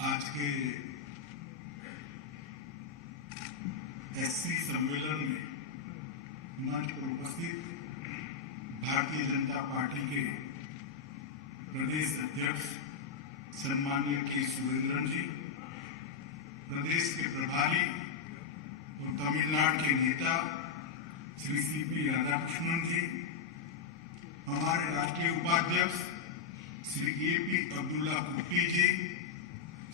आज के एससी सम्मेलन में मंच पर उपस्थित भारतीय जनता पार्टी के प्रदेश अध्यक्ष सम्माननीय के सुरेंद्रन जी, प्रदेश के प्रभारी और तमिलनाडु के नेता श्री सीपी राधाकृष्णन जी, हमारे राष्ट्रीय उपाध्यक्ष श्री एपी अब्दुल्ला कुट्टी जी,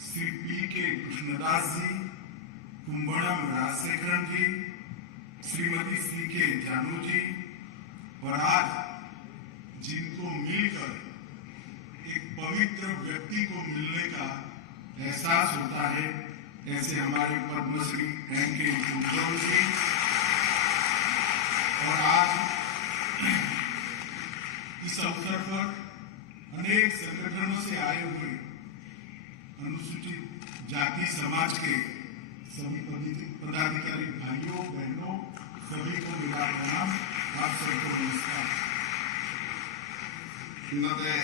श्री पी के कृष्णदास जी, कुंभड़म राजशेखरन जी, श्रीमती सी के जानू जी, और आज जिनको मिलकर एक पवित्र व्यक्ति को मिलने का एहसास होता है, ऐसे हमारे पद्मश्री एम के उद्धव जी, और आज इस अवसर पर अनेक संगठनों से आए हुए अनुसूचित जाति समाज के सभी पदाधिकारी भाइयों बहनों सभी को मेरा प्रणाम। आप सबको नमस्कार। ഇന്നത്തെ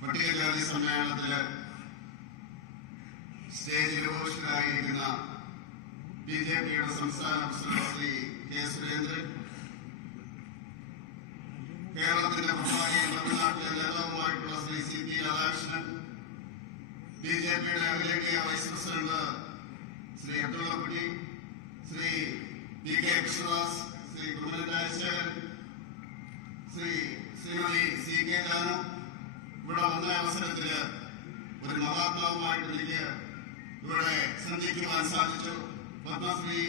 പട്ടികജാതി സമ്മേളനത്തില് സ്റ്റേജിൽ ഉപവിഷ്ടരായിരിക്കുന്ന ബിജെപിയുടെ സംസ്ഥാന പ്രസിഡന്റ് ശ്രീ കെ സുരേന്ദ്രൻ, കേരളത്തിന്റെ പ്രഭാരിയും തമിഴ്നാട്ടിലെ നേതാവുമായിട്ടുള്ള ശ്രീ സി പി രാധാകൃഷ്ണൻ, ബിജെപിയുടെ അഖിലേന്ത്യാ വൈസ് പ്രസിഡന്റ് ശ്രീ അബ്ദുള്ള കുട്ടി, Shri P K Krishnadas, Shri Kummanam Rajasekharan, Shrimati C K Janu, ഇവിടെ വന്ന അവസരത്തില് ഒരു മഹാത്മാവുമായിട്ട് എനിക്ക് ഇവിടെ സന്ധിക്കുവാൻ സാധിച്ചു. പത്മശ്രീ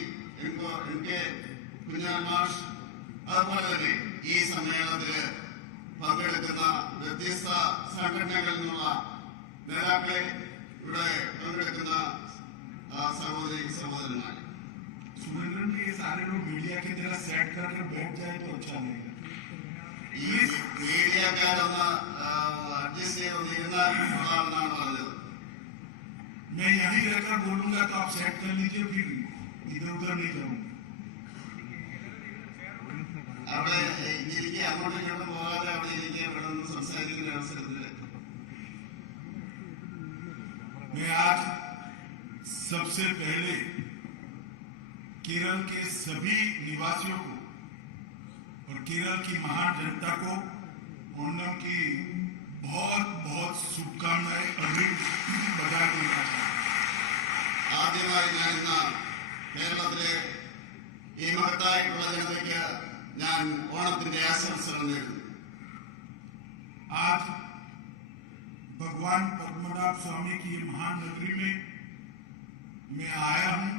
എം കെ കുഞ്ഞാൻ മാഷ്, അതുപോലെ തന്നെ ഈ സമ്മേളനത്തില് പങ്കെടുക്കുന്ന വ്യത്യസ്ത സംഘടനകളിൽ നിന്നുള്ള നേതാക്കളെ, ഇവിടെ പങ്കെടുക്കുന്ന സഹോദരി സഹോദരന്മാർ, सुरेंद्रन के सारे लोग मीडिया की तरह सेट करके बैठ जाए तो अच्छा लगेगा। ഈ മീഡിയക്കാരൊന്ന് അഡ്ജസ്റ്റ് ചെയ്തൊന്നിരുന്നാണ് പറഞ്ഞത്. मैं यहीं रहकर बोलूंगा तो आप सेट कर लीजिए, फिर इधर उधर नहीं जाऊंगा। അവിടെ ഇരിക്കുക, അങ്ങോട്ടും ഇങ്ങോട്ടും പോകാതെ അവിടെ ഇരിക്കുക, ഇവിടെ നിന്ന് സംസാരിക്കുന്ന അവസരത്തില് मैं आज सबसे पहले केरल के सभी निवासियों को और केरल की महान जनता को ओणम की बहुत बहुत शुभकामनाएं और बधाई देना चाहता हूं। ആദ്യമായി ഞാൻ ഇന്ന് കേരളത്തിലെ ഈ മഹത്തായിട്ടുള്ള ജനതയ്ക്ക് ഞാൻ ഓണത്തിന്റെ ആശംസകൾ നേരുന്നു. आज भगवान पद्मनाभ स्वामी की महान नगरी में मैं आया हूं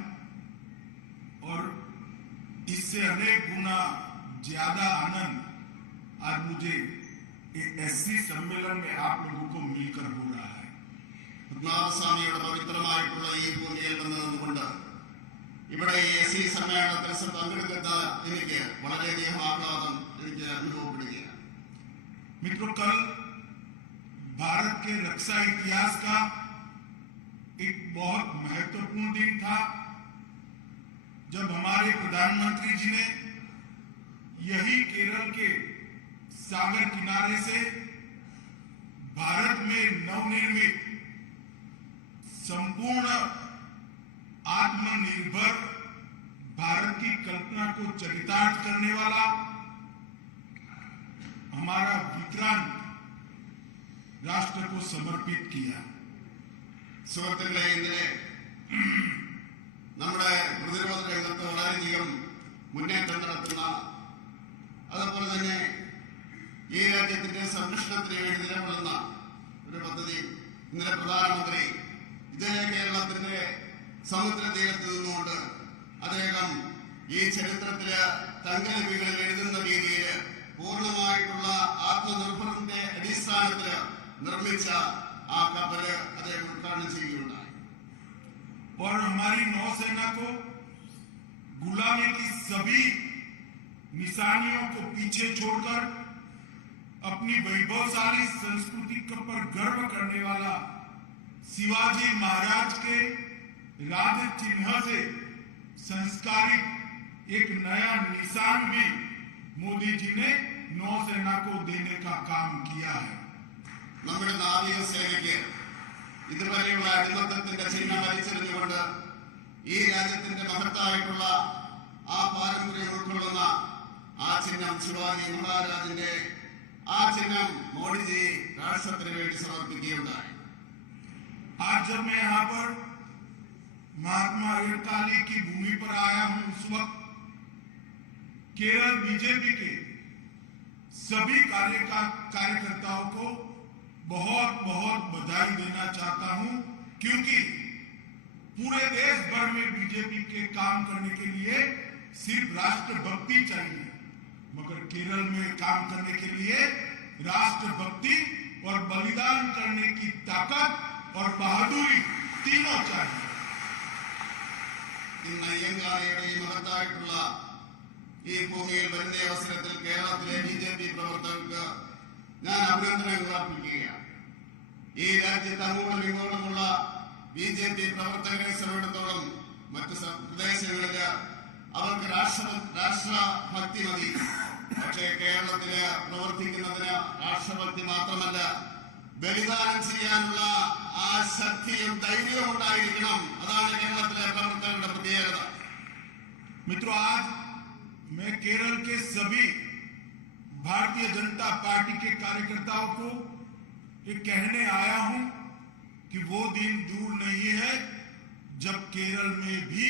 और इससे अनेक गुना ज्यादा आनंद आज मुझे एससी सम्मेलन में आप लोगों को मिलकर हो रहा है। പത്മനാഭസ്വാമിയുടെ പവിത്രമായിട്ടുള്ള ഈ ഭൂമിയിൽ നിന്നുകൊണ്ട് ഇവിടെ ഈ എസ് സമ്മേളനത്തിൽ പങ്കെടുക്കുന്ന എനിക്ക് വളരെയധികം ആഹ്ലാദം എനിക്ക് അനുഭവപ്പെടുകയാണ്. मित्रों, कल भारत के रक्षा इतिहास का एक बहुत महत्वपूर्ण दिन था, जब हमारे प्रधानमंत्री जी ने यही केरल के सागर किनारे से भारत में नवनिर्मित संपूर्ण आत्मनिर्भर भारत की कल्पना को चरितार्थ करने वाला हमारा विक्रांत राष्ट्र को समर्पित किया। സുഹൃത്തുക്കളെ, ഇന്നലെ നമ്മുടെ പ്രതിരോധ രംഗത്ത് വളരെയധികം മുന്നേറ്റം നടത്തുന്ന, അതുപോലെ തന്നെ ഈ രാജ്യത്തിന്റെ സംരക്ഷണത്തിന് വേണ്ടി നിലകൊള്ളുന്ന ഒരു പദ്ധതി ഇന്നലെ പ്രധാനമന്ത്രി ഇതേ കേരളത്തിന്റെ സമുദ്ര തീരത്ത് നിന്നുകൊണ്ട് അദ്ദേഹം ഈ ചരിത്രത്തില് തങ്കലിപികളിൽ എഴുതുന്ന രീതിയിൽ പൂർണ്ണമായിട്ടുള്ള ആത്മനിർഭരത്തിന്റെ അടിസ്ഥാനത്തില് നിർമ്മിച്ച ആ കപ്പല് അദ്ദേഹം ഉദ്ഘാടനം ചെയ്യുകയുണ്ടായി. और हमारी नौसेना को गुलामी की सभी निशानियों को पीछे छोड़कर अपनी वैभवशाली संस्कृति पर गर्व करने वाला शिवाजी महाराज के राज चिन्ह से संस्कारित एक नया निशान भी मोदी जी ने नौसेना को देने का काम किया है। നമ്മുടെ നാവിക സേനയ്ക്ക് ഇതുവരെയുള്ള അടിമത്തത്തിന്റെ ചിഹ്നം വലിച്ചെറിഞ്ഞുകൊണ്ട് ഈ രാജ്യത്തിന്റെ മഹത്തായിട്ടുള്ള ആ പാരമ്പര്യം ഉൾക്കൊള്ളുന്ന ആ ചിഹ്നം ശിവാജി മഹാരാജിന്റെ ആ ചിഹ്നം മോഡിജി രാഷ്ട്രത്തിന് വേണ്ടി സമർപ്പിക്കുകയുണ്ടായി. आज जब मैं यहाँ पर महात्मा अय्यंगार की भूमि पर आया हूं, उस वक्त केरल बीजेपी के सभी कार्यकर्ताओं को बहुत बहुत बधाई देना चाहता हूं, क्योंकि पूरे देश भर में बीजेपी के काम करने के लिए सिर्फ राष्ट्रभक्ति चाहिए, मगर केरल में काम करने के लिए राष्ट्रभक्ति और बलिदान करने की ताकत और बहादुरी तीनों चाहिए. ഇന്ന് അയ്യങ്കാളിയുടെ ഈ മഹത്തായിട്ടുള്ള ഈ ഭൂമിയിൽ വരുന്ന അവസരത്തിൽ കേരളത്തിലെ ബിജെപി പ്രവർത്തകർക്ക് ഞാൻ അഭിനന്ദനങ്ങൾ അർപ്പിക്കുകയാണ്. ഈ രാജ്യത്ത് അങ്ങോട്ടും ഇങ്ങോട്ടുമുള്ള ബിജെപി പ്രവർത്തകരെ സംബന്ധിച്ചിടത്തോളം മറ്റ് പ്രദേശങ്ങളിൽ അവർക്ക് രാഷ്ട്രഭക്തി മതി. പക്ഷേ കേരളത്തില് പ്രവർത്തിക്കുന്നതിന് രാഷ്ട്രഭക്തി മാത്രമല്ല, ബലിദാനം ചെയ്യാനുള്ള ആ ശക്തിയും ധൈര്യവും ഉണ്ടായിരിക്കണം. അതാണ് കേരളത്തിലെ പ്രവർത്തകരുടെ പ്രത്യേകത. मित्रों, आज मैं केरल के सभी भारतीय जनता पार्टी के कार्यकर्ताओं को ये कहने आया हूं कि वो दिन दूर नहीं है जब केरल में भी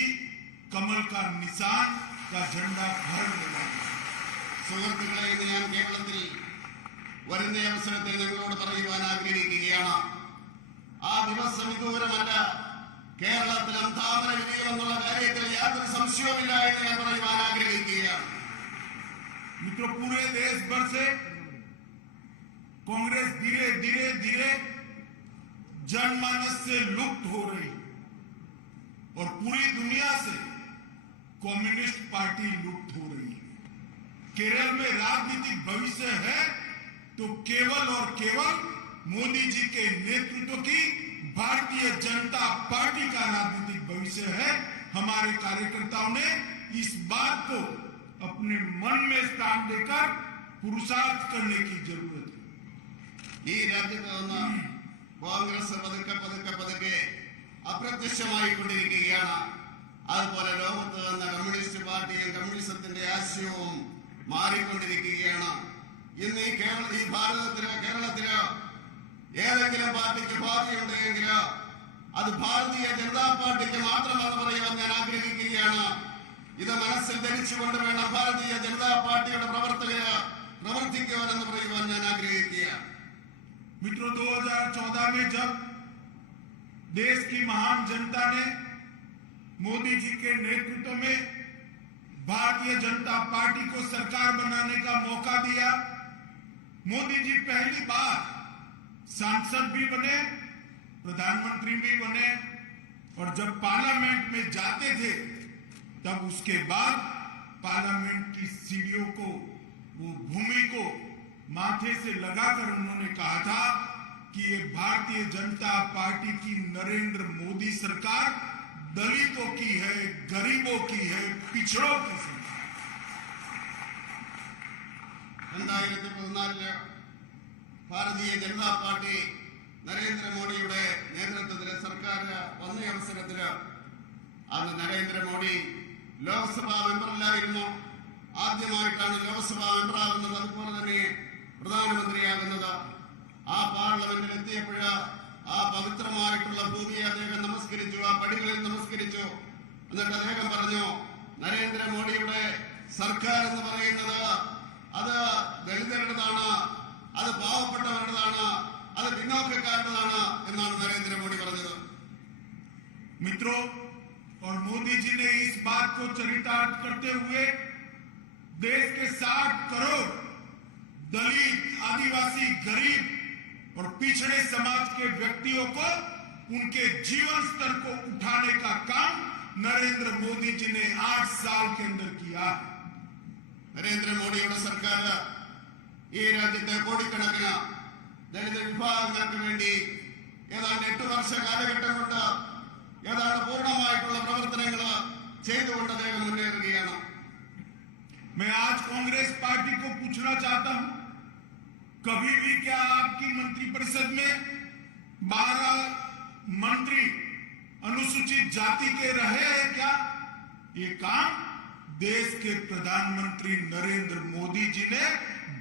कमल का निशान का झंडा फहरने लगेगा. സുഹൃത്തുക്കളെ, ഇന്ന് ഞാൻ കേരളത്തിൽ വരുന്ന അവസരത്തിൽ നിങ്ങളോട് പറയുവാൻ ആഗ്രഹിക്കുകയാണ്. ആ ദിവസം വിദൂരമല്ല. കേരളത്തിൽ അന്താപന വിജയമെന്നുള്ള കാര്യത്തിൽ യാതൊരു സംശയവുമില്ല എന്ന് ഞാൻ പറയുവാൻ ആഗ്രഹിക്കുകയാണ്. मित्रों, पूरे देश भर से कांग्रेस धीरे धीरे धीरे जनमानस से लुप्त हो रही और पूरी दुनिया से कम्युनिस्ट पार्टी लुप्त हो रही है. केरल में राजनीतिक भविष्य है तो केवल और केवल मोदी जी के नेतृत्व की भारतीय जनता पार्टी का राजनीतिक भविष्य है. हमारे कार्यकर्ताओं ने इस बात को अपने मन में स्थान देकर पुरुषार्थ करने की जरूरत है. ഈ രാജ്യത്ത് നിന്ന് കോൺഗ്രസ് പതുക്കെ പതുക്കെ പതുക്കെ അപ്രത്യക്ഷമായിക്കൊണ്ടിരിക്കുകയാണ്. അതുപോലെ ലോകത്ത് നിന്ന് കമ്മ്യൂണിസ്റ്റ് പാർട്ടിയും കമ്മ്യൂണിസത്തിന്റെ ആശയവും മാറിക്കൊണ്ടിരിക്കുകയാണ്. ഇന്ന് ഈ കേരളത്തില് ഏതെങ്കിലും പാർട്ടിക്ക് ഭാവിയുണ്ടെങ്കിൽ അത് ഭാരതീയ ജനതാ പാർട്ടിക്ക് മാത്രമെന്ന് പറയാൻ ഞാൻ ആഗ്രഹിക്കുകയാണ്. ഇത് മനസ്സിൽ ധരിച്ചുകൊണ്ട് വേണം ഭാരതീയ ജനതാ പാർട്ടിയുടെ പ്രവർത്തകര് പ്രവർത്തിക്കുവാനെന്ന് പറയുവാൻ ഞാൻ ആഗ്രഹിക്കുകയാണ്. मित्रों, 2014 में जब देश की महान जनता ने मोदी जी के नेतृत्व में भारतीय जनता पार्टी को सरकार बनाने का मौका दिया, मोदी जी पहली बार सांसद भी बने, प्रधानमंत्री भी बने, और जब पार्लियामेंट में जाते थे तब उसके बाद पार्लियामेंट की सीढ़ियों को, वो भूमि को माथे से लगाकर उन्होंने कहा था कि ये भारतीय जनता पार्टी की नरेंद्र मोदी सरकार दलितों की है, गरीबों की है, पिछड़ों की सरकार. 2014 ഭാരതീയ ജനതാ പാർട്ടി നരേന്ദ്രമോദിയുടെ നേതൃത്വത്തിലെ സർക്കാർ വന്ന അവസരത്തില് അന്ന് നരേന്ദ്രമോദി ലോക്സഭാ മെമ്പറിലായിരുന്നു. ആദ്യമായിട്ടാണ് ലോക്സഭാ മെമ്പറാകുന്നത്, അതുപോലെ തന്നെ പ്രധാനമന്ത്രിയാകുന്നത്. ആ പാർലമെന്റിൽ എത്തിയപ്പോഴ് ആ പവിത്രമായിട്ടുള്ള ഭൂമിയെ അദ്ദേഹം നമസ്കരിച്ചു, ആ പടികളിൽ നമസ്കരിച്ചു. എന്നിട്ട് അദ്ദേഹം പറഞ്ഞു, നരേന്ദ്രമോദിയുടെ സർക്കാർ എന്ന് പറയുന്നത് അത് ദളിതരുടേതാണ്, അത് പാവപ്പെട്ടവരുടേതാണ്, അത് പിന്നോക്കക്കാരുടേതാണ് എന്നാണ് നരേന്ദ്രമോദി പറഞ്ഞത്. मित्रों, और मोदी जी ने इस बात को चरितार्थ करते हुए देश के 60 करोड़ दलित, आदिवासी, गरीब और पिछड़े समाज के व्यक्तियों को उनके जीवन स्तर को उठाने का काम नरेंद्र मोदी जी ने 8 साल के अंदर किया. നരേന്ദ്രമോദിയുടെ സർക്കാർ ഈ രാജ്യത്തെ കോടിക്കണക്കിന് ദളിത് വിഭാഗങ്ങൾക്ക് വേണ്ടി ഏതാണ്ട് 8 വർഷ കാലഘട്ടം കൊണ്ട് ഏതാണ്ട് പൂർണ്ണമായിട്ടുള്ള പ്രവർത്തനങ്ങൾ ചെയ്തുകൊണ്ട് അദ്ദേഹം മുന്നേറുകയാണ്. मैं आज कांग्रेस पार्टी को पूछना चाहता हूं, कभी भी क्या आपकी मंत्रिपरिषद में 12 मंत्री अनुसूचित जाति के रहे हैं क्या? ये काम देश के प्रधानमंत्री नरेंद्र मोदी जी ने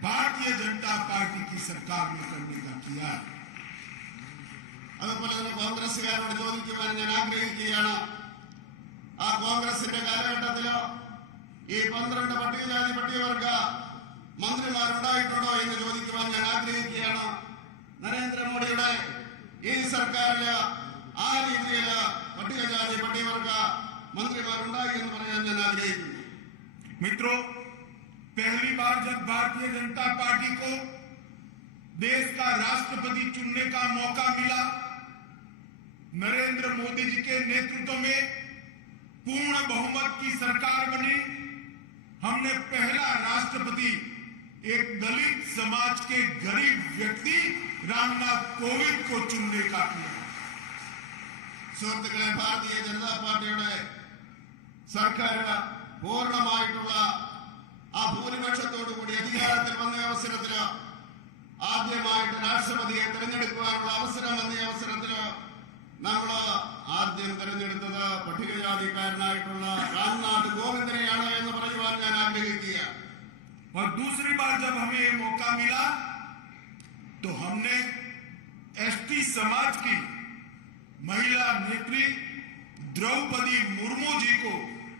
भारतीय जनता पार्टी की सरकार में करने का किया है। അതുപോലെ തന്നെ കോൺഗ്രസുകാരോട് ചോദിക്കുവാൻ ഞാൻ ആഗ്രഹിക്കുകയാണ്, ആ കോൺഗ്രസിന്റെ കാലഘട്ടത്തിലോ ഈ 12 പട്ടികജാതി പട്ടികവർഗ മന്ത്രിമാരുണ്ടായിട്ടുണ്ടോ എന്ന് ചോദിക്കുവാൻ ഞാൻ ആഗ്രഹിക്കുകയാണ്. നരേന്ദ്രമോദിയുടെ ഈ സർക്കാരില് ആ രീതിയിൽ പട്ടികജാതി പട്ടികവർഗ मंत्रीमारुंडाई എന്ന് പറയാൻ ഞാൻ ആഗ്രഹിക്കുന്നു. मित्रों, पहली बार जब भारतीय जनता पार्टी को देश का राष्ट्रपति चुनने का मौका मिला, नरेंद्र मोदी जी के नेतृत्व में पूर्ण बहुमत की सरकार बनी। हमने पहला राष्ट्रपति एक दलित समाज के गरीब व्यक्ति रामनाथ कोविंद को चुनने का किया। സുഹൃത്തുക്കളെ, ഭാരതീയ ജനതാ പാർട്ടിയുടെ സർക്കാർ പൂർണ്ണമായിട്ടുള്ള ആ ഭൂരിപക്ഷത്തോടുകൂടി അധികാരത്തിൽ വന്ന അവസരത്തില് ആദ്യമായിട്ട് രാഷ്ട്രപതിയെ തെരഞ്ഞെടുക്കുവാനുള്ള അവസരം വന്ന അവസരത്തില് നമ്മൾ ആദ്യം തെരഞ്ഞെടുത്തത് പട്ടികജാതിക്കാരനായിട്ടുള്ള രാംനാഥ് കോവിന്ദിനെയാണ് എന്ന് പറയുവാൻ ഞാൻ ആഗ്രഹിക്കുക. और दूसरी बार जब हमें ये मौका मिला तो हमने एसटी समाज की महिला नेत्री द्रौपदी मुर्मू जी को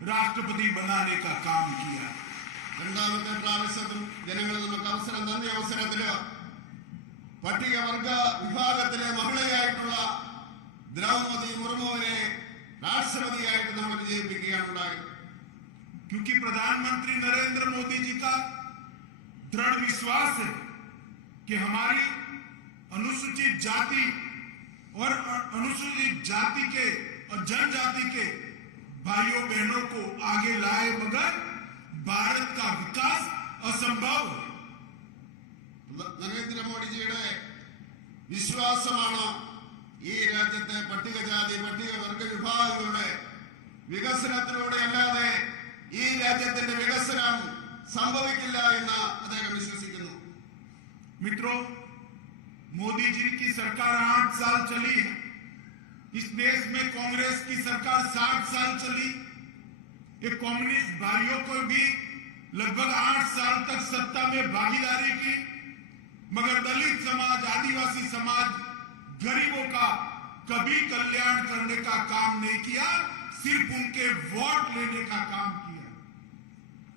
राष्ट्रपति बनाने का काम किया. രണ്ടാമത്തെ പ്രാവശ്യത്തിൽ ജനങ്ങൾ നമുക്ക് അവസരം തന്ന അവസരത്തില് പട്ടികവർഗ വിഭാഗത്തിലെ മഹിളയായിട്ടുള്ള ദ്രൗപദി മുർമുവിനെ राष्ट्रपतिയായിട്ട് നമ്മൾ വിജയിപ്പിക്കുകയാണ് ഉണ്ടായത്. क्योंकि प्रधानमंत्री नरेंद्र मोदी जी का दृढ़ विश्वास है कि हमारी अनुसूचित जाति और अनुसूचित जाति के और जनजाति के भाइयों बहनों को आगे लाए बगैर भारत का विकास असंभव है. നരേന്ദ്രമോദിജിയുടെ വിശ്വാസമാണ് ഈ രാജ്യത്തെ പട്ടികജാതി പട്ടികവർഗ വിഭാഗങ്ങളുടെ വികസനത്തിലൂടെ അല്ലാതെ ഈ രാജ്യത്തിന്റെ വികസനം സംഭവിക്കില്ല എന്ന് അദ്ദേഹം വിശ്വസിക്കുന്നു. मित्रों, मोदी जी की सरकार 8 साल चली है. इस देश में कांग्रेस की सरकार 60 साल चली. ये कम्युनिस्ट भाइयों को भी लगभग 8 साल तक सत्ता में भागीदारी की, मगर दलित समाज, आदिवासी समाज, गरीबों का कभी कल्याण करने का काम नहीं किया, सिर्फ उनके वोट लेने का काम किया.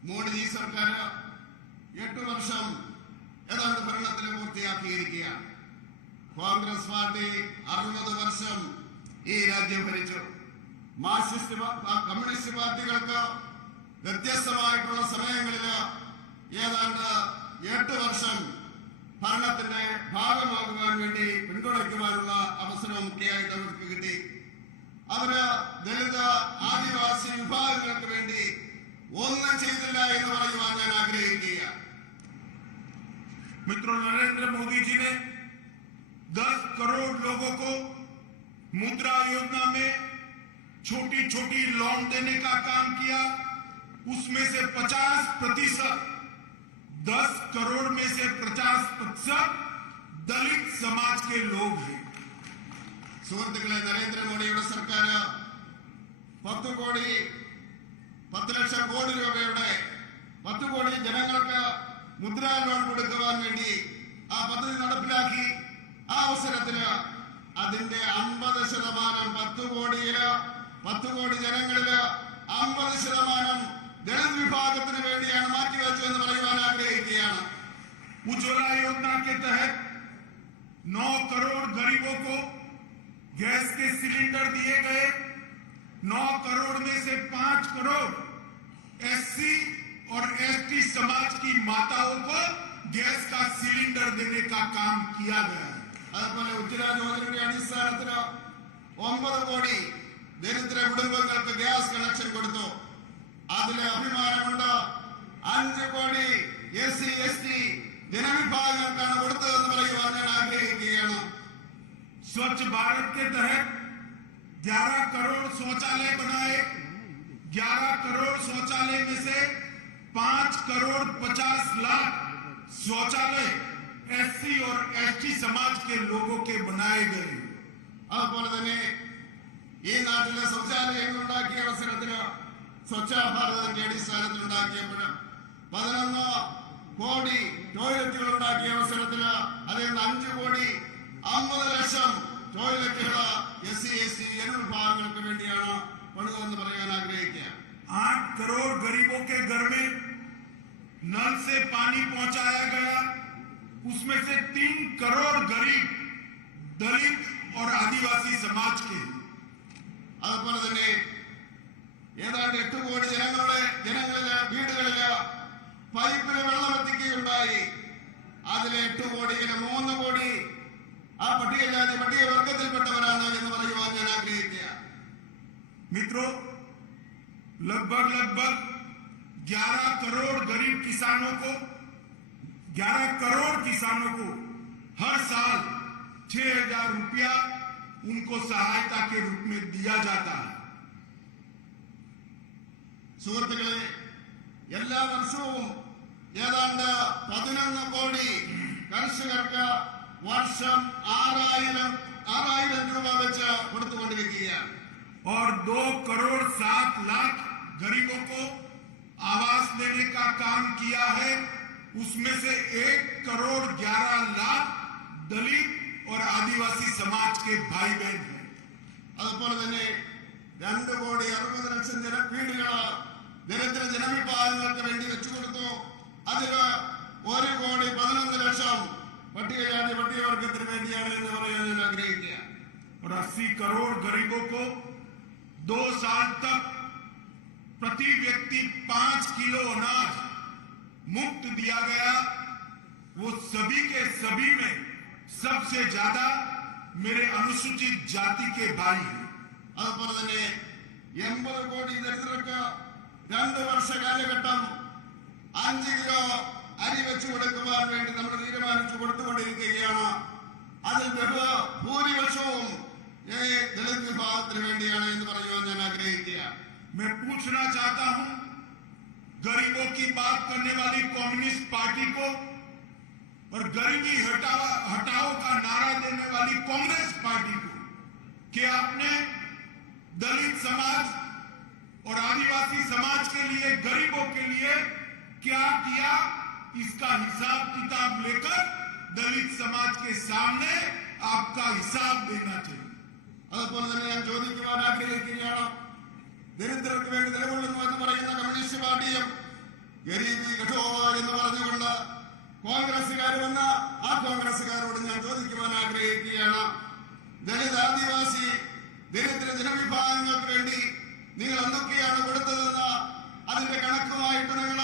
മോഡി സർക്കാർ 8 വർഷം ഏതാണ്ട് ഭരണത്തിൽ പൂർത്തിയാക്കിയിരിക്കുകയാണ്. കോൺഗ്രസ് പാർട്ടി 60 വർഷം ഈ രാജ്യം ഭരിച്ചു. മാർക്സിസ്റ്റ് കമ്മ്യൂണിസ്റ്റ് പാർട്ടികൾക്ക് വ്യത്യസ്തമായിട്ടുള്ള സമയങ്ങളിൽ ഏതാണ്ട് 8 വർഷം ഭരണത്തിന്റെ ഭാഗമാകുവാൻ വേണ്ടി പിന്തുണയ്ക്കുവാനുള്ള അവസരം മുഖ്യമായിട്ട് അവർക്ക് കിട്ടി. അവര് ദളിത് ആദിവാസി വിഭാഗങ്ങൾക്ക് വേണ്ടി ഒന്നും ചെയ്തില്ല എന്ന് പറയുവാൻ ഞാൻ ആഗ്രഹിക്കുക. मित्रों, नरेंद्र मोदी जी ने 10 करोड़ लोगों को मुद्रा योजना में छोटी छोटी लोन देने का काम किया. उसमें से 50%, 10 करोड़ में से 50% दलित समाज के लोग हैं. സുഹൃത്തുക്കളെ, നരേന്ദ്രമോദിയുടെ സർക്കാർ 10 ലക്ഷം കോടി രൂപയുടെ 10 കോടി ജനങ്ങൾക്ക് മുദ്രാ ലോൺ കൊടുക്കുവാൻ വേണ്ടി ആ പദ്ധതി നടപ്പിലാക്കി. ആ അവസരത്തില് അതിന്റെ 50%, 10 കോടി ജനങ്ങളില് 50% ദളിത് വിഭാഗത്തിന് വേണ്ടിയാണ് മാറ്റിവെച്ചു എന്ന് പറയുവാൻ ആഗ്രഹിക്കുകയാണ്. उज्ज्वला योजना के तहत 9 करोड़ गरीबों को गैस के सिलेंडर दिए गए. 9 करोड़ में से 5 करोड़ एससी और एसटी समाज की माताओं को गैस का सिलेंडर देने का काम किया गया है. അതുപോലെ ഉജ്ജ്വല യോജനയുടെ അടിസ്ഥാനത്തിൽ 9 കോടി ദരിദ്ര കുടുംബങ്ങൾക്ക് ഗ്യാസ് കണക്ഷൻ കൊടുത്തു. അതിലെ അഭിമാനമുണ്ട്. 5 കോടി എസ്-സി എസ്-ടി ജനവിഭാഗങ്ങൾക്കാണ് കൊടുത്തതെന്ന് പറയുവാൻ ഞാൻ ആഗ്രഹിക്കുകയാണ്. स्वच्छ भारत के तहत 11 करोड़ शौचालय बनाए. 11 करोड़ शौचालय में से 5 करोड़ 50 लाख शौचालय एससी और एसटी समाज के लोगों के बनाए गए. അതുപോലെ തന്നെ ഈ നാട്ടിലെ ശൗചാലയങ്ങൾ ഉണ്ടാക്കിയ അവസരത്തിന് സ്വച്ഛ ഭാരതിന്റെ അടിസ്ഥാനത്തിൽ ഉണ്ടാക്കിയപ്പോൾ 11 കോടി ടോയ്ലറ്റുകൾ ഉണ്ടാക്കിയ അവസരത്തിന് അതിൽ നിന്ന് 5 കോടി 50 ലക്ഷം ടോയ്ലറ്റുകൾ SC ST ജനവിഭാഗങ്ങൾക്ക് വേണ്ടിയാണ് പണിതെന്ന് പറയാൻ ആഗ്രഹിക്കുക. 8 करोड़ गरीबों के घर में नल से पानी पहुंचाया गया. उसमें से 3 करोड़ गरीब दलित और आदिवासी समाज के. അതുപോലെ തന്നെ ഏതാണ്ട് 8 കോടി ജനങ്ങളിലെ വീടുകളില് പൈപ്പിന് വെള്ളം എത്തിക്കുകയുണ്ടായി. അതിലെ 8 കോടിയില് 3 കോടി ആ പട്ടികജാതി പട്ടികവർഗത്തിൽപ്പെട്ടവരാണ് എന്ന് പറയുവാൻ ഞാൻ ആഗ്രഹിക്കുക. मित्रों, लगभग 11 करोड़ गरीब किसानों को 11 करोड़ किसानों को हर साल 6,000 रुपया उनको सहायता के रूप में दिया जाता है. സുഹൃത്തുക്കളെ, എല്ലാ വർഷവും ഏതാണ്ട് 11 കോടി കർഷകർക്ക് വർഷം 6,000 രൂപ വെച്ച് കൊടുത്തുകൊണ്ടിരിക്കുകയാണ്. और 2 करोड़ 7 लाख गरीबों को आवास देने का काम किया है. उसमें से 1 करोड़ 11 लाख दलित और आदिवासी समाज के भाई बहन हैं. അതുപോലെ തന്നെ 2 കോടി 60 ലക്ഷം വീടുകൾ ദരിദ്ര ജനവിഭാഗങ്ങൾക്ക് വേണ്ടി വെച്ചുകൊടുത്തു. അതിൽ 1 കോടി 11 ലക്ഷം പട്ടികജാതി പട്ടികവർഗത്തിന് വേണ്ടിയാണ് എന്ന് പറയാൻ ഞാൻ ആഗ്രഹിക്കുക. और 80 करोड़ गरीबों को 2 साल तक प्रति व्यक्ति 5 किलो अनाज मुफ्त दिया गया. वो सभी के सभी में सबसे ज्यादा मेरे अनुसूचित जाति के भाई हैं. അതുപോലെ തന്നെ 80 കോടി ദരിദ്രർക്ക് 2 വർഷ കാലഘട്ടം 5 കിലോ അരി വെച്ചു കൊടുക്കുവാൻ വേണ്ടി നമ്മൾ തീരുമാനിച്ചു കൊടുത്തുകൊണ്ടിരിക്കുകയാണ്. അതിൽ ഭൂരിപക്ഷവും ദളിത് വിഭാഗത്തിന് വേണ്ടിയാണ് എന്ന് പറയുവാൻ ഞാൻ ആഗ്രഹിക്കുക. मैं पूछना चाहता हूं गरीबों की बात करने वाली कम्युनिस्ट पार्टी को और गरीबी हटाओ का नारा देने वाली कांग्रेस पार्टी को कि आपने दलित समाज और आदिवासी समाज के लिए गरीबों के लिए क्या किया, इसका हिसाब किताब लेकर दलित समाज के सामने आपका हिसाब देना चाहिए. അതുപോലെ തന്നെ ഞാൻ ചോദിക്കുവാൻ ആഗ്രഹിക്കുകയാണ്, ദരിദ്രർക്ക് വേണ്ടി നിലകൊള്ളുന്നു എന്ന് പറയുന്ന കമ്മ്യൂണിസ്റ്റ് പാർട്ടിയും ഗരീബി ഘടോ എന്ന് പറഞ്ഞുകൊണ്ട് കോൺഗ്രസുകാർ വന്ന ആ കോൺഗ്രസുകാരോട് ഞാൻ ചോദിക്കുവാൻ ആഗ്രഹിക്കുകയാണ്, ദളിത് ആദിവാസി ദരിദ്ര ജനവിഭാഗങ്ങൾക്ക് വേണ്ടി നിങ്ങൾ എന്തൊക്കെയാണ് കൊടുത്തതെന്ന് അതിന്റെ കണക്കുമായിട്ട് നിങ്ങൾ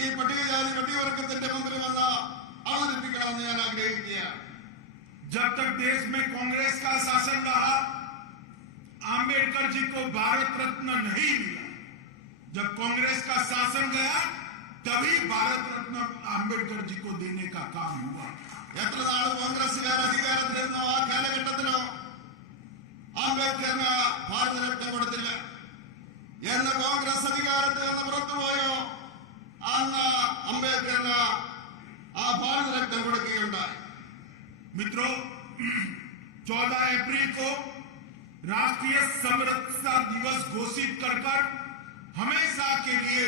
ഈ പട്ടികജാതി പട്ടികവർഗത്തിന്റെ മുമ്പിൽ വന്ന് അവതരിപ്പിക്കണമെന്ന് ഞാൻ ആഗ്രഹിക്കുകയാണ്. जब तक देश में कांग्रेस का शासन रहा आंबेडकर जी को भारत रत्न नहीं मिला. जब कांग्रेस का शासन गया तभी भारत रत्न आंबेडकर जी को देने का काम हुआ. എത്ര നാൾ കോൺഗ്രസുകാർ അധികാരത്തിലിരുന്നോ ആ കാലഘട്ടത്തിലോ അംബേദ്കറിന് ഭാരതരത്നം കൊടുത്തില്ല. എന്ന് കോൺഗ്രസ് അധികാരത്തിൽ നിന്ന് പുറത്തുപോയോ അന്ന് അംബേദ്കറിന് ആ ഭാരതരത്നം കൊടുക്കുകയുണ്ടായി. मित्रों, 14 अप्रैल को राष्ट्रीय समरसता दिवस घोषित कर हमेशा के लिए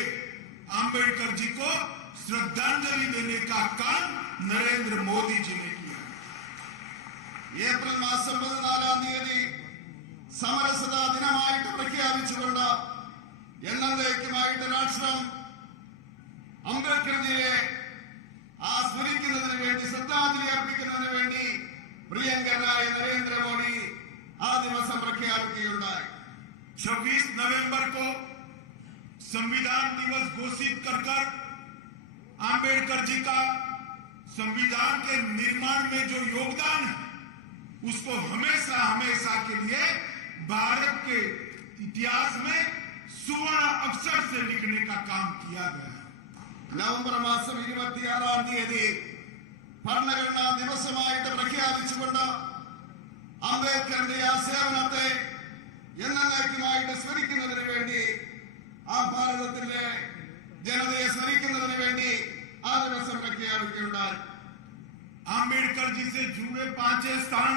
आंबेडकर जी को श्रद्धांजलि देने का काम नरेंद्र मोदी जी ने किया. ഏപ്രിൽ മാസം 14-ാം തീയതി സമരസതാ ദിനമായിട്ട് പ്രഖ്യാപിച്ചുകൊണ്ട് എന്നേക്കുമായിട്ട് രാഷ്ട്രം അംബേദ്കർജിയെ സ്മരിക്കുന്നതിന് വേണ്ടി ശ്രദ്ധാഞ്ജലി അർപ്പിക്കുന്നതിന് വേണ്ടി പ്രിയങ്കരനായ നരേന്ദ്രമോദി ആ ദിവസം പ്രഖ്യാപിക്കുകയുണ്ടായി. 26 नवंबर को संविधान दिवस घोषित कर आंबेडकर जी का संविधान के निर्माण में जो योगदान है उसको हमेशा हमेशा के लिए भारत के इतिहास में सुवर्ण अक्षर से लिखने का काम किया गया. നവംബർ മാസം 26-ാം തീയതി ഭരണഘടനാ ദിവസമായിട്ട് പ്രഖ്യാപിച്ചുകൊണ്ട് അംബേദ്കറിന്റെ ആ സേവനത്തെ എന്നേക്കുമായിട്ട് സ്മരിക്കുന്നതിന് വേണ്ടി ആ ഭാരതത്തിന്റെ जनता स्मरिക്കുന്നതിന് വേണ്ടി ആ ദിവസം പ്രഖ്യാപിക്കുകയുണ്ടായി. आम्बेडकर जी से जुड़े 5 स्थान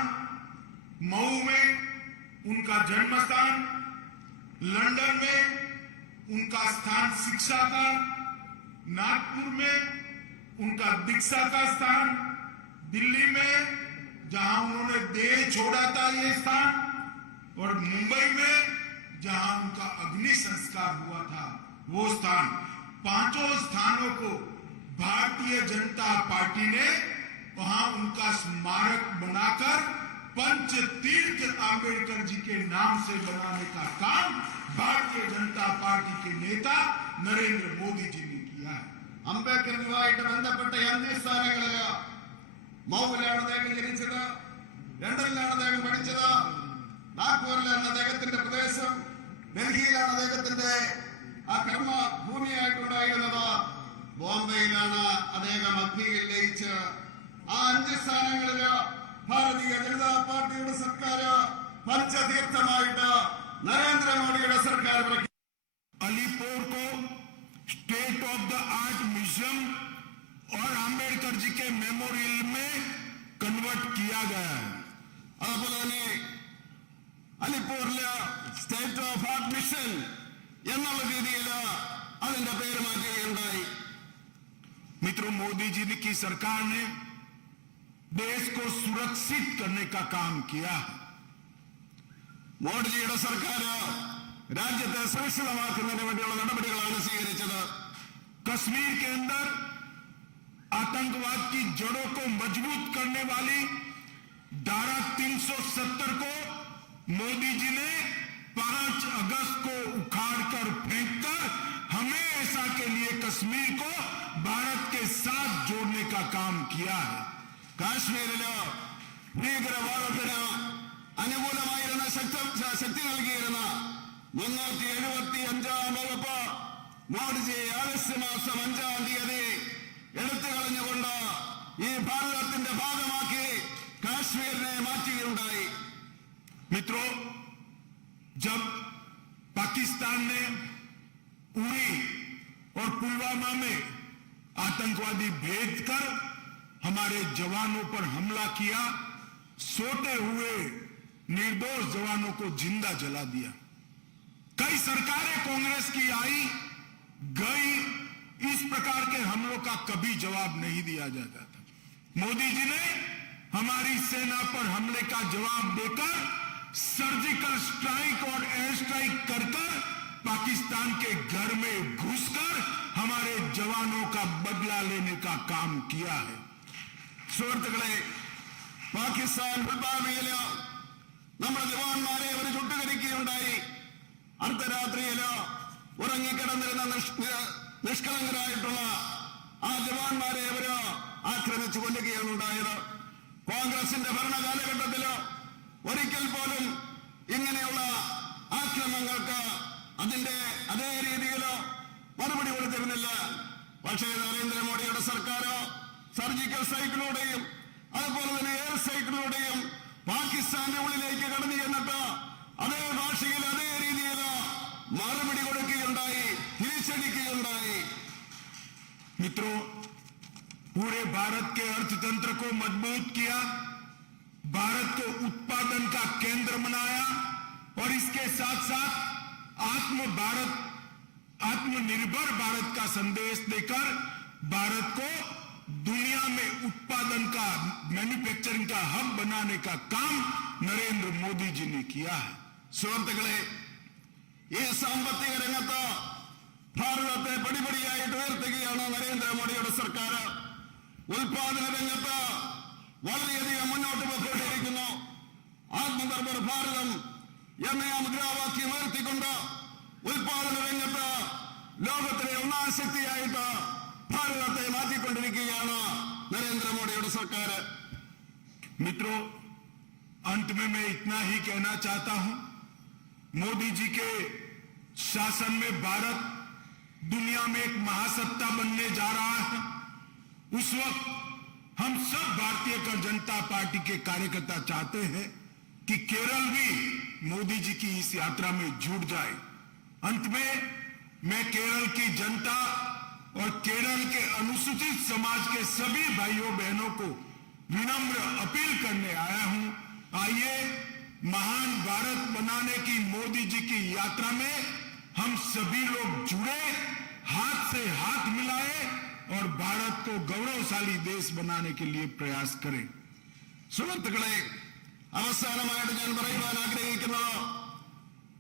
मऊ में उनका जन्म स्थान, लंदन में उनका स्थान शिक्षा का, नागपुर में उनका दीक्षा का स्थान, दिल्ली में जहां उन्होंने देह छोड़ा था ये स्थान, और मुंबई में जहां उनका अग्नि संस्कार हुआ था वो स्थान, पांचों स्थानों को भारतीय जनता पार्टी ने वहां उनका स्मारक बनाकर पंच तीर्थ आंबेडकर जी के नाम से बनाने का काम भारतीय जनता पार्टी के नेता नरेंद्र मोदी जी ने किया है. അംബേദ്കറുമായിട്ട് ബന്ധപ്പെട്ട അഞ്ച് സ്ഥാനങ്ങളില് മൗവിലാണ് അദ്ദേഹം ജനിച്ചത്, ലണ്ടനിലാണ് അദ്ദേഹം പഠിച്ചത്, നാഗ്പൂരിലാണ് അദ്ദേഹത്തിന്റെ പ്രദേശം, ഡൽഹിയിലാണ് അദ്ദേഹത്തിന്റെ ആ കർമ്മ ഭൂമിയായിട്ടുണ്ടായിരുന്നത്, ബോംബെയിലാണ് അദ്ദേഹം അഗ്നിയിൽ ലയിച്ച്. ആ അഞ്ച് സ്ഥാനങ്ങളില് ഭാരതീയ ജനതാ പാർട്ടിയുടെ സർക്കാർ പഞ്ചതീർത്ഥമായിട്ട് നരേന്ദ്രമോദിയുടെ സർക്കാർ अलीपुर को state of the art museum और आंबेडकर जी के मेमोरियल में कन्वर्ट किया गया है. അതുപോലെ തന്നെ അലിപ്പൂരില് സ്റ്റേറ്റ് ഓഫ് ആർട്ട് മിഷൻ എന്നുള്ള രീതിയിൽ അതിന്റെ പേര് മാറ്റുകയുണ്ടായി. मित्रों, मोदी जी की सरकार ने देश को सुरक्षित करने का काम किया है. മോഡിജിയുടെ സർക്കാർ രാജ്യത്തെ സുരക്ഷിതമാക്കുന്നതിന് വേണ്ടിയുള്ള നടപടികളാണ് സ്വീകരിച്ചത്. कश्मीर के अंदर आतंकवाद की जड़ों को मजबूत करने वाली धारा 370 को मोदी जी ने 5 अगस्त को उखाड़कर फेंककर हमेशा के लिए कश्मीर को भारत के साथ जोड़ने का काम किया है. കാശ്മീരില് ഭീകരവാദത്തിന് അനുകൂലമായിരുന്ന ശക്തി നൽകിയിരുന്ന 375 വകുപ്പ് മോഡിജി ആഗസ്റ്റ് മാസം 5 തീയതി എടുത്തു കളഞ്ഞുകൊണ്ട് ഈ ഭാരതത്തിന്റെ ഭാഗമാക്കി കാശ്മീരിനെ മാറ്റുകയുണ്ടായി. मित्रों, जब पाकिस्तान ने उरी और पुलवामा में आतंकवादी भेज कर हमारे जवानों पर हमला किया, सोते हुए निर्दोष जवानों को जिंदा जला दिया. कई सरकारें कांग्रेस की आई गई, इस प्रकार के हमलों का कभी जवाब नहीं दिया जाता था. मोदी जी ने हमारी सेना पर हमले का जवाब देकर सर्जिकल स्ट्राइक और एयर स्ट्राइक कर पाकिस्तान के घर में घुसकर हमारे जवानों का बदला लेने का काम किया है. സുഹൃത്തുക്കളെ, പാകിസ്ഥാൻ പുൽവാമയില് നമ്മുടെ ജവാന്മാരെ അവർ ചുട്ടുകരിക്കുകയുണ്ടായി. അർദ്ധരാത്രിയില് ഉറങ്ങിക്കിടന്നിരുന്ന നിഷ്കളങ്കരായിട്ടുള്ള ആ ജവാന്മാരെ അവര് ആക്രമിച്ചു കൊല്ലുകയാണ് ഉണ്ടായത്. കോൺഗ്രസിന്റെ ഭരണകാലഘട്ടത്തില് ഒരിക്കൽ പോലും ഇങ്ങനെയുള്ള ആക്രമണങ്ങൾക്ക് അതിന്റെ അതേ രീതിയിൽ മറുപടി കൊടുത്തിരുന്നില്ല. പക്ഷേ നരേന്ദ്രമോദിയുടെ സർക്കാർ സർജിക്കൽ സ്ട്രൈക്കിലൂടെയും അതുപോലെ തന്നെ എയർ സ്ട്രൈക്കിലൂടെയും പാകിസ്ഥാന്റെ ഉള്ളിലേക്ക് കടന്നു ചെന്നിട്ട് അതേ ഭാഷയിൽ അതേ രീതിയിൽ മറുപടി കൊടുക്കുകയുണ്ടായി, തിരിച്ചടിക്കുകയുണ്ടായി. मित्रों, पूरे भारत के अर्थतंत्र को मजबूत किया, भारत को उत्पादन का केंद्र बनाया और इसके साथ साथ आत्मनिर्भर भारत का संदेश देकर भारत को दुनिया में उत्पादन का, मैन्युफैक्चरिंग का हब बनाने का काम नरेंद्र मोदी जी ने किया है. സുഹൃത്തുക്കളെ, ഈ സാമ്പത്തിക രംഗത്ത് ഭാരതത്തെ പടിപടിയായിട്ട് ഉയർത്തുകയാണ് നരേന്ദ്രമോദിയുടെ സർക്കാർ. ഉൽപാദന രംഗത്ത് വളരെയധികം മുന്നോട്ട് പോയിക്കൊണ്ടിരിക്കുന്നു. ആത്മനിർഭർ ഭാരതം എന്ന മുദ്രാവാക്യം ഉയർത്തിക്കൊണ്ട് ഉൽപാദന രംഗത്ത് ലോകത്തിലെ ഒന്നാം ശക്തിയായിട്ട് ഭാരതത്തെ മാറ്റിക്കൊണ്ടിരിക്കുകയാണ് നരേന്ദ്രമോദിയുടെ സർക്കാർ. मित्रों, अंत में मैं इतना ही कहना चाहता हूं, मोदी जी के शासन में भारत दुनिया में एक महासत्ता बनने जा रहा है. उस वक्त हम सब भारतीय जनता पार्टी के कार्यकर्ता चाहते हैं कि केरल भी मोदी जी की इस यात्रा में जुड़ जाए. अंत में मैं केरल की जनता और केरल के अनुसूचित समाज के सभी भाइयों बहनों को विनम्र अपील करने आया हूं. आइए महान भारत बनाने की मोदी जी की यात्रा में हम सभी लोग जुड़े, हाथ से हाथ मिलाए और भारत को गौरवशाली देश बनाने के लिए प्रयास करें। സുഹൃത്തുക്കളെ, അവസാനമായിട്ട് ഞാൻ പറയുവാൻ ആഗ്രഹിക്കുന്നു,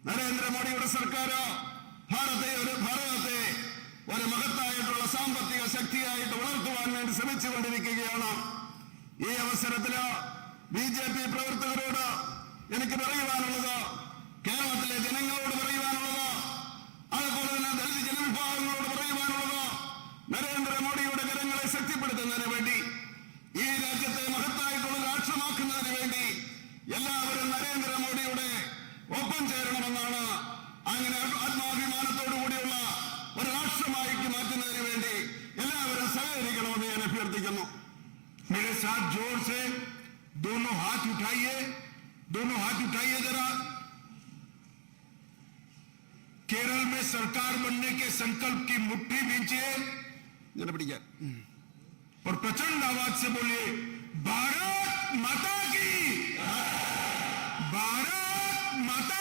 നരേന്ദ്രമോദിയുടെ സർക്കാർ ഭാരതത്തെ ഒരു മഹത്തായിട്ടുള്ള സാമ്പത്തിക ശക്തിയായിട്ട് വളർത്തുവാൻ വേണ്ടി ശ്രമിച്ചുകൊണ്ടിരിക്കുകയാണ്. ഈ അവസരത്തില് BJP പ്രവർത്തകരോട് എനിക്ക് പറയുവാനുള്ളത്, കേരളത്തിലെ ജനങ്ങളോട് പറയുവാനുള്ളത്, അതുപോലെ തന്നെ ദളിത് ജനവിഭാഗങ്ങളോട് പറയുവാനുള്ളത്, നരേന്ദ്രമോദിയുടെ കരങ്ങളെ ശക്തിപ്പെടുത്തുന്നതിന് വേണ്ടി, ഈ രാജ്യത്തെ മഹത്തായിട്ടുള്ള രാഷ്ട്രമാക്കുന്നതിന് വേണ്ടി എല്ലാവരും നരേന്ദ്രമോദിയുടെ ഒപ്പം ചേരണമെന്നാണ്. അങ്ങനെ ആത്മാഭിമാനത്തോടു കൂടിയുള്ള ഒരു രാഷ്ട്രമായി മാറ്റുന്നതിന് വേണ്ടി എല്ലാവരും സഹകരിക്കണമെന്ന് ഞാൻ അഭ്യർത്ഥിക്കുന്നു. मेरे साथ जोर से दोनों हाथ उठाइए जरा। केरल में सरकार बनने के संकल्प की मुट्ठी भींचिए ഇങ്ങനെ പിടിക്കാൻ. और प्रचंड आवाज से बोलिए, भारत माता की, भारत माता